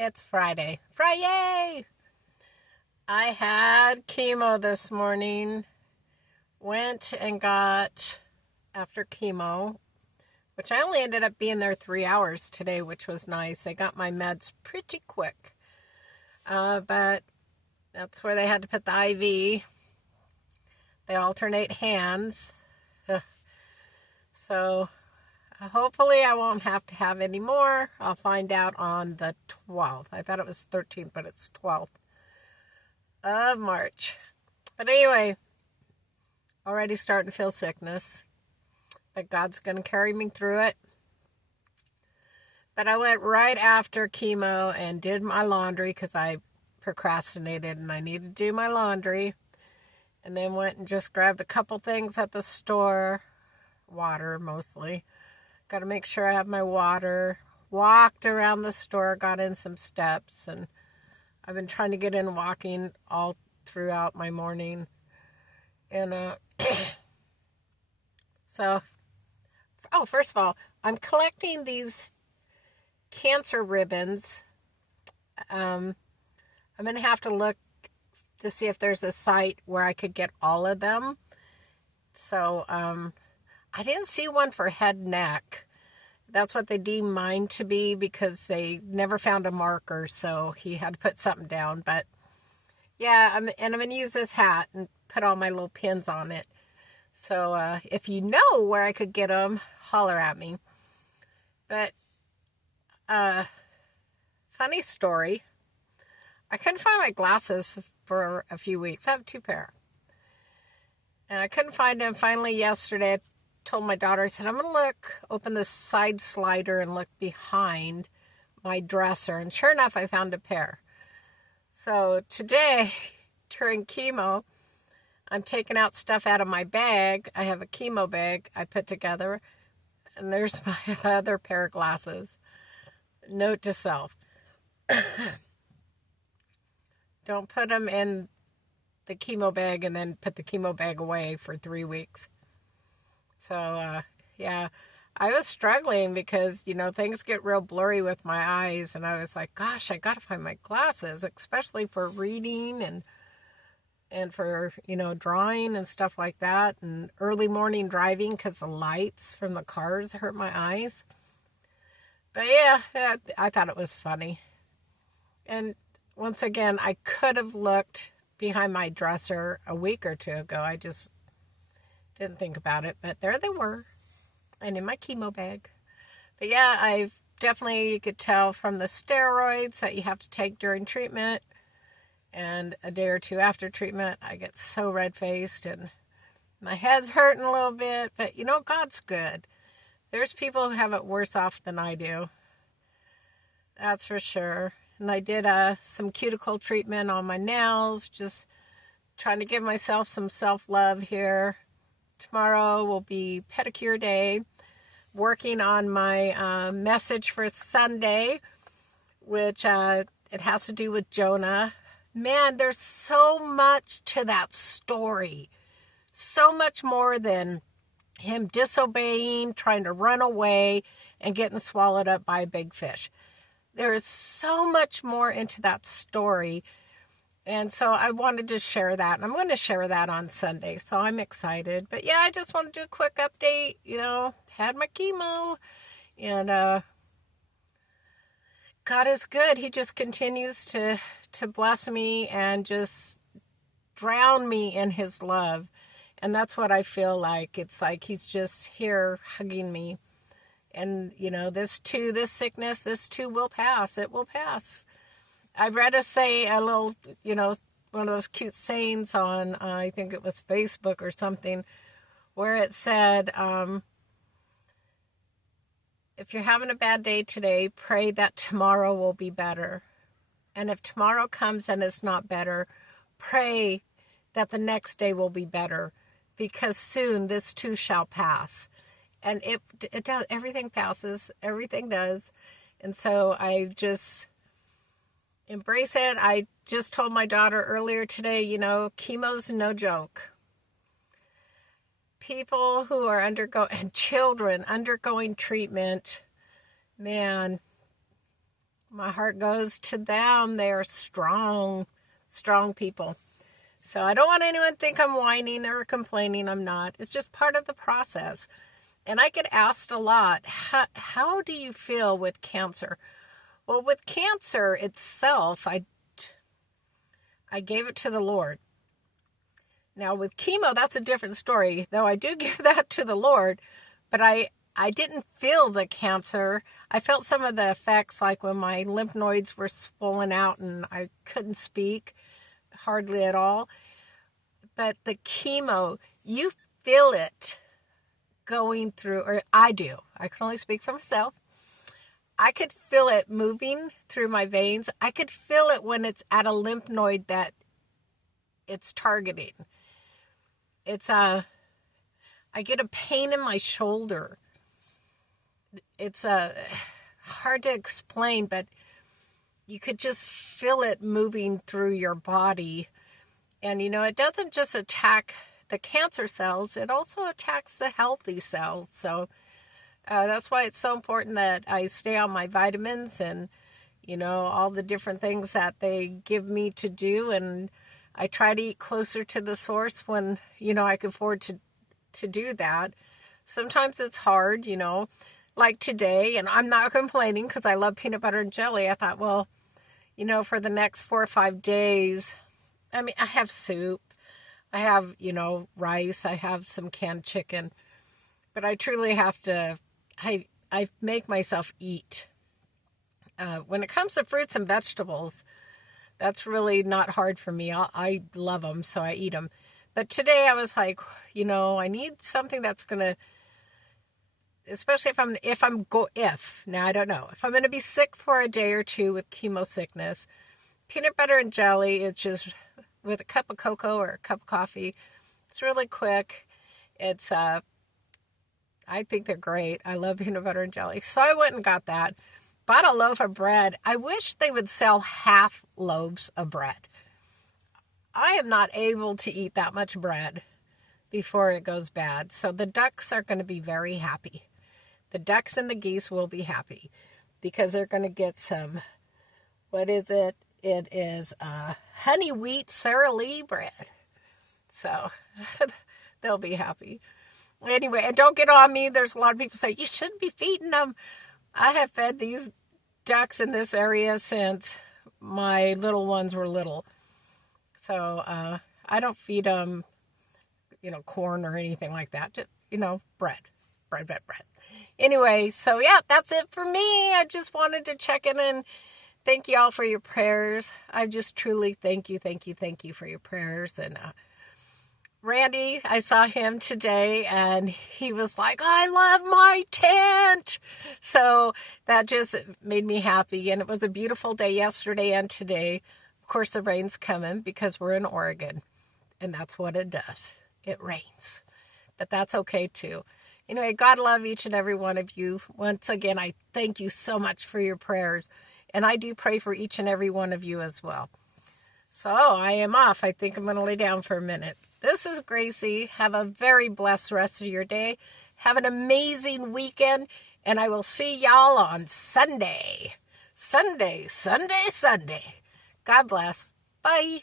It's Friday. Friday! I had chemo this morning. Went and got, after chemo, which I only ended up being there 3 hours today, which was nice. I got my meds pretty quick. But that's where they had to put the IV. They alternate hands. So hopefully I won't have to have any more. I'll find out on the 12th. I thought it was 13th, but it's 12th of March. But anyway, already starting to feel sickness. But God's going to carry me through it. But I went right after chemo and did my laundry because I procrastinated and I needed to do my laundry. And then went and just grabbed a couple things at the store. Water mostly. Got to make sure I have my water. Walked around the store, got in some steps, and I've been trying to get in walking all throughout my morning. And first of all, I'm collecting these cancer ribbons. I'm going to have to look to see if there's a site where I could get all of them. So, I didn't see one for head and neck. That's what they deemed mine to be because they never found a marker, so he had to put something down. But yeah, I'm going to use this hat and put all my little pins on it. So if you know where I could get them, holler at me. But funny story, I couldn't find my glasses for a few weeks. I have 2 pair. And I couldn't find them. Finally, yesterday, I told my daughter, I said, I'm going to open this side slider and look behind my dresser. And sure enough, I found a pair. So today, during chemo, I'm taking out stuff out of my bag. I have a chemo bag I put together. And there's my other pair of glasses. Note to self. Don't put them in the chemo bag and then put the chemo bag away for 3 weeks. So, yeah, I was struggling because, things get real blurry with my eyes. And I was like, gosh, I got to find my glasses, especially for reading and for, drawing and stuff like that. And early morning driving because the lights from the cars hurt my eyes. But yeah, I thought it was funny. And once again, I could have looked behind my dresser a week or 2 ago. I just didn't think about it, but there they were, and in my chemo bag. But yeah, I definitely, you could tell from the steroids that you have to take during treatment, and a day or 2 after treatment, I get so red-faced, and my head's hurting a little bit, but God's good. There's people who have it worse off than I do. That's for sure. And I did some cuticle treatment on my nails, just trying to give myself some self-love here. Tomorrow will be pedicure day. Working on my message for Sunday, which it has to do with Jonah. Man, there's so much to that story. So much more than him disobeying, trying to run away, and getting swallowed up by a big fish. There is so much more into that story. And so I wanted to share that. And I'm going to share that on Sunday. So I'm excited. But yeah, I just want to do a quick update. Had my chemo. And God is good. He just continues to bless me and just drown me in his love. And that's what I feel like. It's like he's just here hugging me. And, this sickness, this too will pass. It will pass. I read a little, one of those cute sayings on, I think it was Facebook or something, where it said, if you're having a bad day today, pray that tomorrow will be better. And if tomorrow comes and it's not better, pray that the next day will be better, because soon this too shall pass. And it does. Everything passes. Everything does. And so I just embrace it. I just told my daughter earlier today, chemo's no joke. People who are and children undergoing treatment, man, My heart goes to them. They are strong, strong people. So I don't want anyone to think I'm whining or complaining. I'm not. It's just part of the process. And I get asked a lot, how do you feel with cancer? Well, with cancer itself, I gave it to the Lord. Now, with chemo, that's a different story, though I do give that to the Lord. But I didn't feel the cancer. I felt some of the effects, like when my lymph nodes were swollen out and I couldn't speak hardly at all. But the chemo, you feel it going through, or I do. I can only speak for myself. I could feel it moving through my veins. I could feel it when it's at a lymph node that it's targeting. I get a pain in my shoulder. It's hard to explain, but you could just feel it moving through your body. And, it doesn't just attack the cancer cells, it also attacks the healthy cells. So that's why it's so important that I stay on my vitamins and, all the different things that they give me to do. And I try to eat closer to the source when, I can afford to do that. Sometimes it's hard, like today, and I'm not complaining because I love peanut butter and jelly. I thought, well, for the next 4 or 5 days, I have soup, I have, rice, I have some canned chicken, but I truly have to, I make myself eat. When it comes to fruits and vegetables, that's really not hard for me. I love them, so I eat them. But today I was like, I need something that's going to, especially if I'm going to be sick for a day or two with chemo sickness, peanut butter and jelly, it's just with a cup of cocoa or a cup of coffee. It's really quick. It's, I think they're great. I love peanut butter and jelly. So I went and got that. Bought a loaf of bread. I wish they would sell half loaves of bread. I am not able to eat that much bread before it goes bad. So the ducks are going to be very happy. The ducks and the geese will be happy because they're going to get some, what is it? It is honey wheat Sara Lee bread. So they'll be happy. Anyway, and don't get on me. There's a lot of people say, you shouldn't be feeding them. I have fed these ducks in this area since my little ones were little. So I don't feed them, corn or anything like that. Just, bread. Anyway, so yeah, that's it for me. I just wanted to check in and thank you all for your prayers. I just truly thank you for your prayers. And Randy, I saw him today and he was like, I love my tent. So that just made me happy. And it was a beautiful day yesterday and today. Of course, the rain's coming because we're in Oregon. And that's what it does. It rains. But that's okay too. Anyway, God love each and every one of you. Once again, I thank you so much for your prayers. And I do pray for each and every one of you as well. So I am off. I think I'm going to lay down for a minute. This is Gracie. Have a very blessed rest of your day. Have an amazing weekend. And I will see y'all on Sunday. Sunday. God bless. Bye.